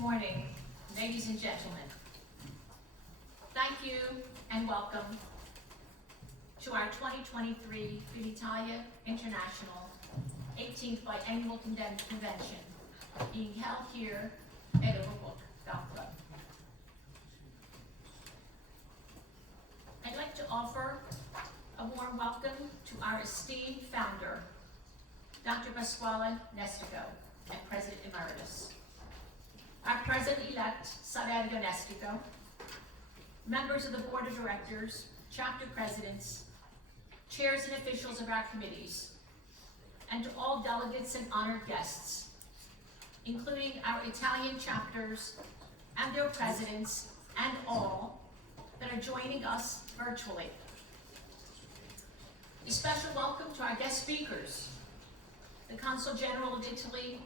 morning, ladies and gentlemen. Thank you and welcome to our 2023 Bonavitacola International 18th Biennial Convention being held here at Overbook Golf Club. I'd like to offer a warm welcome to our esteemed founder, Dr. Paula Nestico, and President Emeritus. Our President-elect, Saverio Nestico, members of the Board of Directors, chapter presidents, chairs and officials of our committees, and to all delegates and honored guests, including our Italian chapters and their presidents, and all that are joining us virtually. A special welcome to our guest speakers, the Consul General of Italy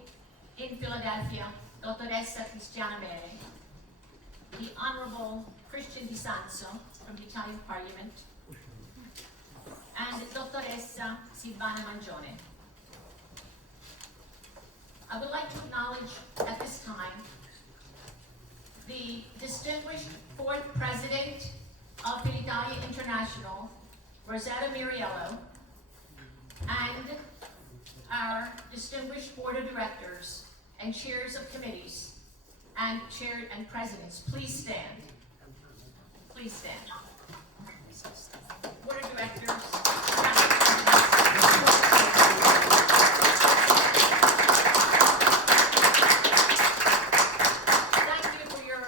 in Philadelphia, Dottoressa Cristiana Mere, the Honorable Christian Di Sanso from the Italian Parliament, and Dottoressa Silvana Mangione. I would like to acknowledge at this time the distinguished fourth President of Bonavitacola International, Rosetta Miriello, and our distinguished Board of Directors and chairs of committees and presidents. Please stand. Please stand. Board of Directors, thank you for your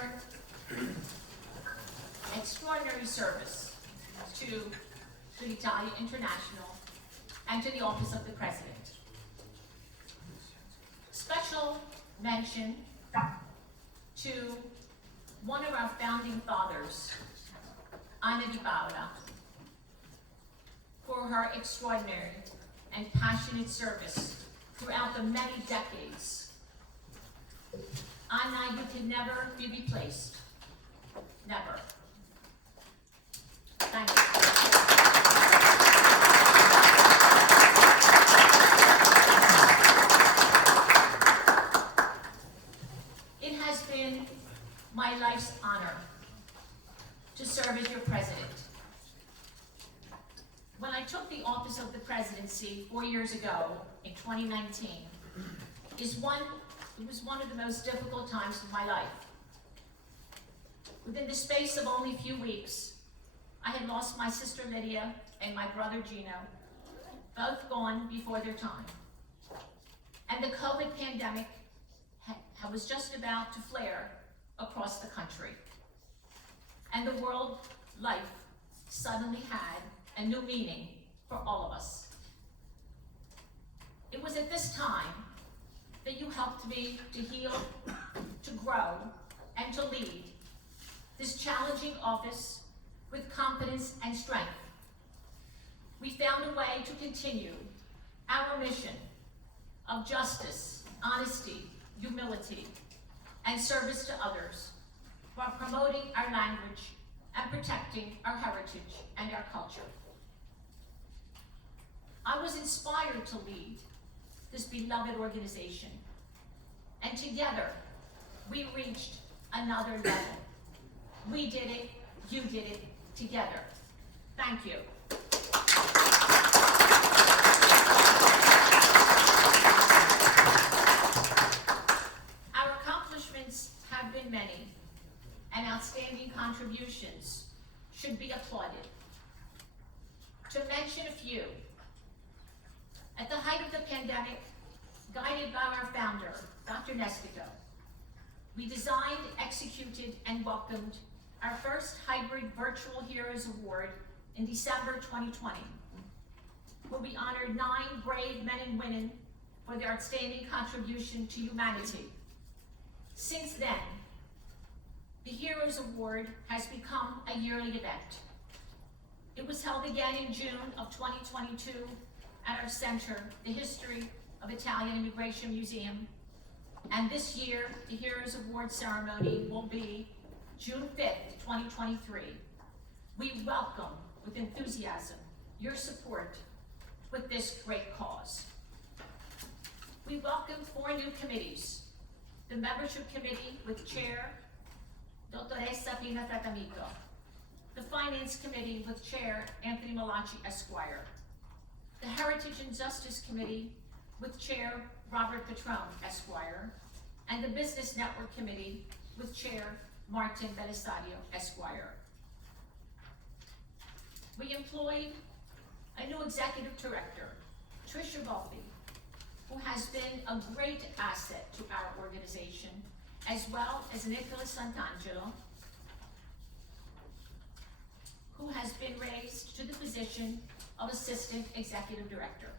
extraordinary service to Bonavitacola International and to the Office of the President. Special mention to one of our founding fathers, Paula, for her extraordinary and passionate service throughout the many decades. Anna, you can never be replaced. Never. Thank you. My life's honor to serve as your president. When I took the office of the presidency 4 years ago in 2019, it was one of the most difficult times of my life. Within the space of only a few weeks, I had lost my sister Lydia and my brother Gino, both gone before their time. And the COVID pandemic was just about to flare across the country. And the world life suddenly had a new meaning for all of us. It was at this time that you helped me to heal, to grow, and to lead this challenging office with confidence and strength. We found a way to continue our mission of justice, honesty, humility, and service to others, while promoting our language and protecting our heritage and our culture. I was inspired to lead this beloved organization, and together we reached another level. We did it, you did it, together. Thank you. Many and outstanding contributions should be applauded. To mention a few, at the height of the pandemic, guided by our founder, Dr. Nestico, we designed, executed, and welcomed our first hybrid Virtual Heroes Award in December 2020, where we honored 9 brave men and women for their outstanding contribution to humanity. Since then, the Heroes Award has become a yearly event. It was held again in June of 2022 at our center, the History of Italian Immigration Museum. And this year, the Heroes Award ceremony will be June 5th, 2023. We welcome with enthusiasm your support with this great cause. We welcome 4 new committees The Membership Committee with Chair Dottoressa Pina Fratamito. The Finance Committee with Chair Anthony Malachi Esquire. The Heritage and Justice Committee with Chair Robert Petrone Esquire. And the Business Network Committee with Chair Martin Belisario Esquire. We employed a new Executive Director, Tricia Volpe, who has been a great asset to our organization, as well as Nicholas Santangelo, who has been raised to the position of Assistant Executive Director.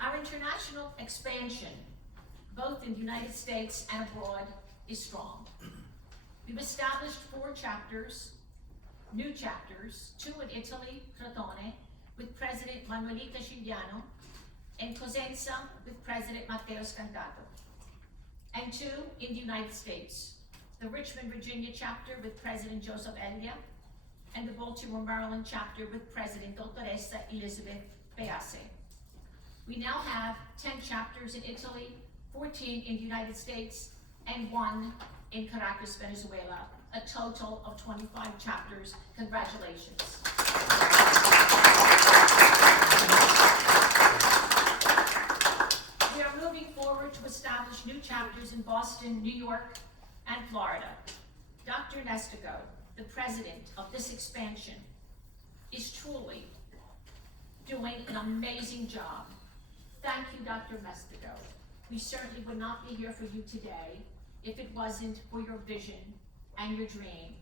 Our international expansion, both in the United States and abroad, is strong. We've established 4 chapters, new chapters, 2 in Italy, Crotone, with President Manuelita Scigliano, and Cosenza with President Matteo Scantato, and 2 in the United States, the Richmond, Virginia chapter with President Joseph Elia, and the Baltimore, Maryland chapter with President Dottoressa Elizabeth Beasse. We now have 10 chapters in Italy, 14 in the United States, and 1 in Caracas, Venezuela, a total of 25 chapters. Congratulations. We are moving forward to establish new chapters in Boston, New York, and Florida. Dr. Nestigo, the president of this expansion, is truly doing an amazing job. Thank you, Dr. Nestigo. We certainly would not be here for you today if it wasn't for your vision and your dream.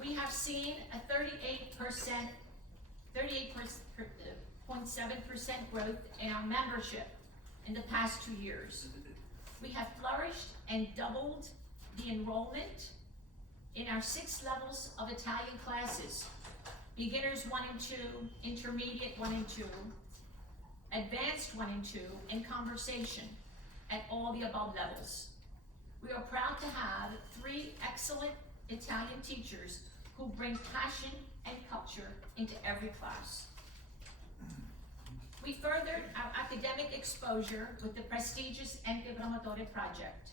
We have seen a 38.7% growth in our membership in the past 2 years. We have flourished and doubled the enrollment in our 6 levels of Italian classes: beginners 1 and 2, intermediate 1 and 2, advanced 1 and 2, and conversation at all the above levels. We are proud to have 3 excellent Italian teachers who bring passion and culture into every class. We furthered our academic exposure with the prestigious Ente Promotore project.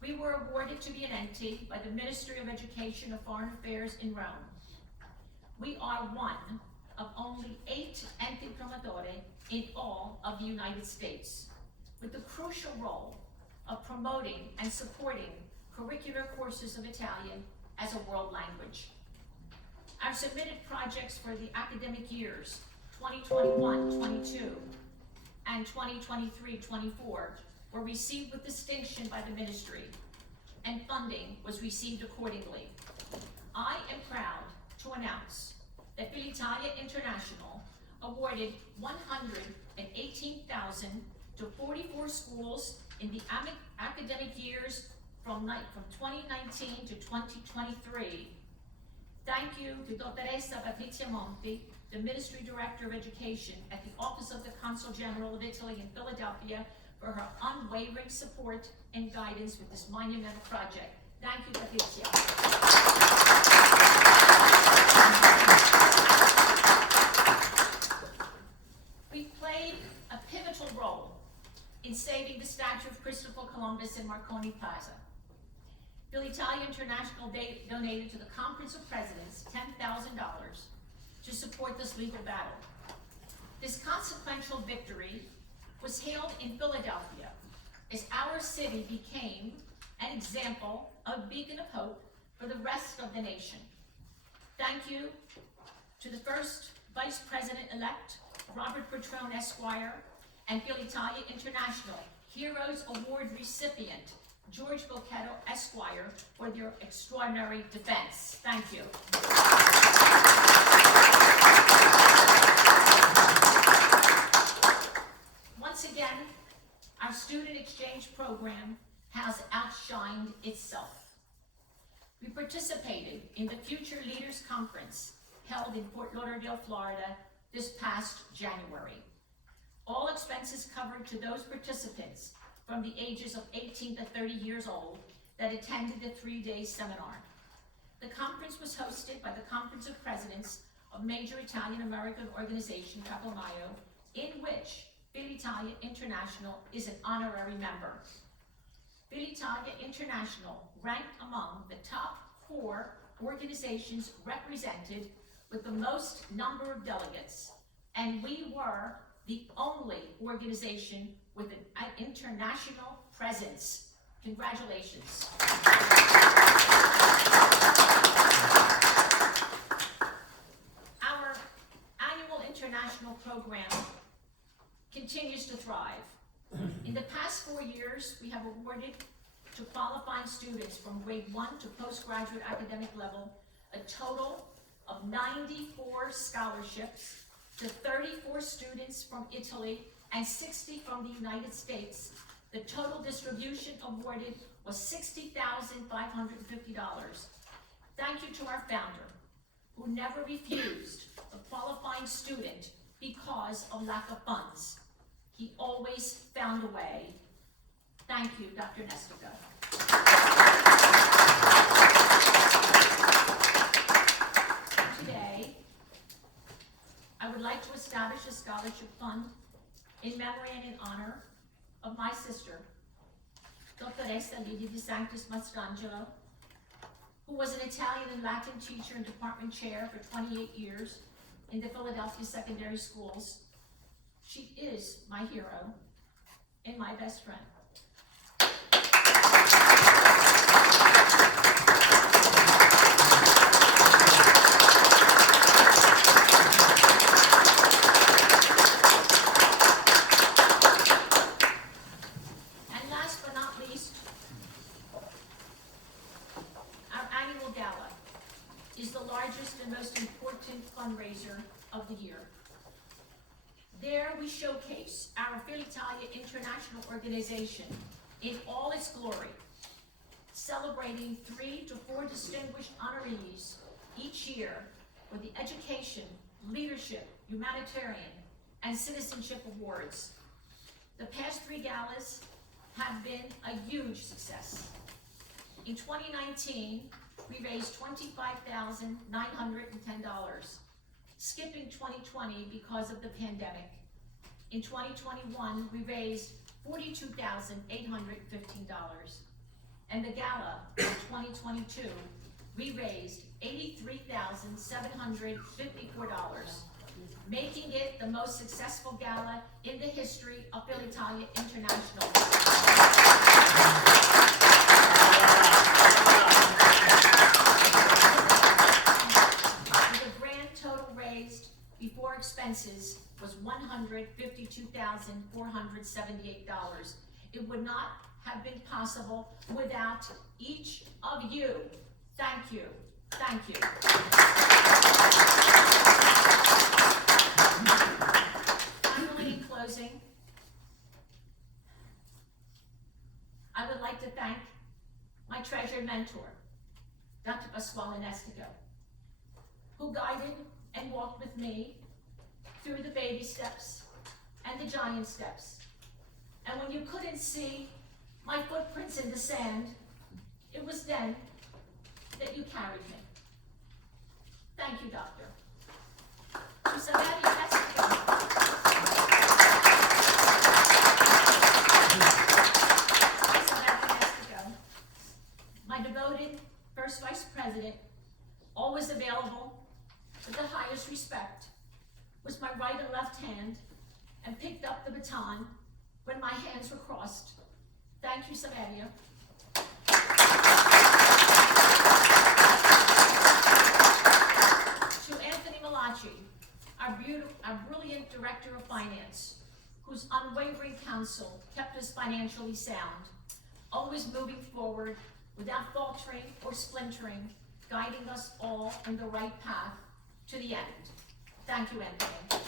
We were awarded to be an ente by the Ministry of Education and Foreign Affairs in Rome. We are one of only 8 enti promotore in all of the United States, with the crucial role of promoting and supporting curricular courses of Italian as a world language. Our submitted projects for the academic years 2021-22 and 2023-24 were received with distinction by the ministry, and funding was received accordingly. I am proud to announce that Philitalia International awarded $118,000 to 44 schools in the academic years from 2019 to 2023. Thank you to Dottoressa Patrizia Monti, the Ministry Director of Education at the Office of the Consul General of Italy in Philadelphia, for her unwavering support and guidance with this monumental project. Thank you, Patrizia. We played a pivotal role in saving the statue of Christopher Columbus in Marconi Plaza. Philitalia International donated to the Conference of Presidents $10,000 to support this legal battle. This consequential victory was hailed in Philadelphia as our city became an example of beacon of hope for the rest of the nation. Thank you to the first Vice President-elect, Robert Petrone Esquire, and Philitalia International Heroes Award recipient, George Bocchetto Esquire, for their extraordinary defense. Thank you. Once again, our student exchange program has outshined itself. We participated in the Future Leaders Conference held in Fort Lauderdale, Florida this past January. All expenses covered to those participants from the ages of 18 to 30 years old that attended the 3-day seminar. The conference conference was hosted by the Conference of Presidents of major Italian American organization, Capilmaio, in which Filitalia International is an honorary member. Filitalia International ranked among the top 4 organizations represented with the most number of delegates, and we were the only organization with an international presence. Congratulations. Our annual international program continues to thrive. In the past 4 years, we have awarded to qualifying students from grade 1 to postgraduate academic level a total of 94 scholarships to 34 students from Italy and 60 from the United States. The total distribution awarded was $60,550. Thank you to our founder, who never refused a qualifying student because of lack of funds. He always found a way. Thank you, Dr. Nestica. Today, I would like to establish a scholarship fund in memory and in honor of my sister, Dottoressa Lidia Di Sanctis Mastrangelo, who was an Italian and Latin teacher and department chair for 28 years in the Philadelphia secondary schools. She is my hero and my best friend. And last but not least, our annual gala is the largest and most important fundraiser of the year. There we showcase our Filitalia International organization in all its glory, celebrating 3 to 4 distinguished honorees each year for the education, leadership, humanitarian, and citizenship awards. The past 3 galas have been a huge success. In 2019, we raised $25,910. Skipping 2020 because of the pandemic. In 2021, we raised $42,815. And the gala in 2022, we raised $83,754, making it the most successful gala in the history of Filitalia International. Before expenses was $152,478. It would not have been possible without each of you. Thank you. Thank you. Finally, in closing, I would like to thank my treasured mentor, Dr. Pasquale Nestico, who guided and walked with me through the baby steps and the giant steps. And when you couldn't see my footprints in the sand, it was then that you carried me. Thank you, Doctor. My devoted first vice president, always available with the highest respect, was my right and left hand and picked up the baton when my hands were crossed. Thank you, Saverio. To Anthony Malachi, our brilliant director of finance, whose unwavering counsel kept us financially sound, always moving forward without faltering or splintering, guiding us all in the right path to the end. Thank you, Anthony.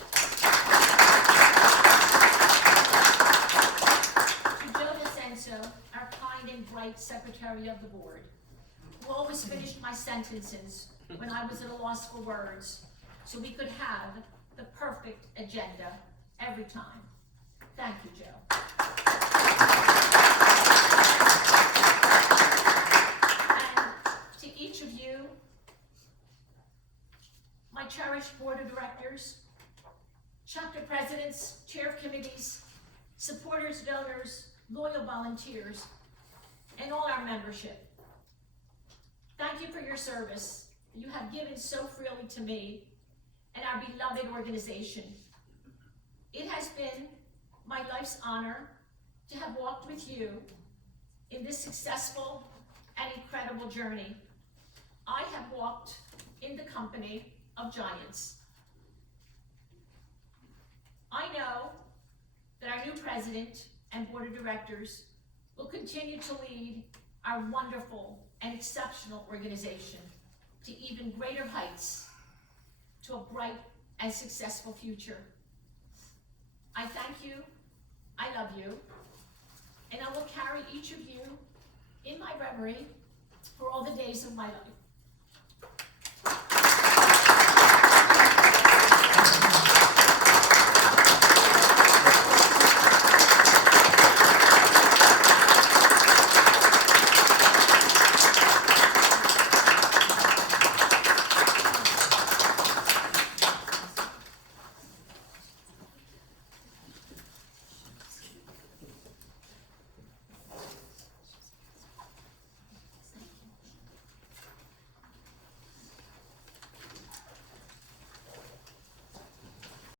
To Joe DeCenso, our kind and bright secretary of the board, who always finished my sentences when I was at a loss for words, so we could have the perfect agenda every time. Thank you, Joe. And to each of you my cherished board of directors, chapter presidents, chair of committees, supporters, donors, loyal volunteers, and all our membership. Thank you for your service. You have given so freely to me and our beloved organization. It has been my life's honor to have walked with you in this successful and incredible journey. I have walked in the company of giants. I know that our new president and board of directors will continue to lead our wonderful and exceptional organization to even greater heights, to a bright and successful future. I thank you, I love you, and I will carry each of you in my memory for all the days of my life.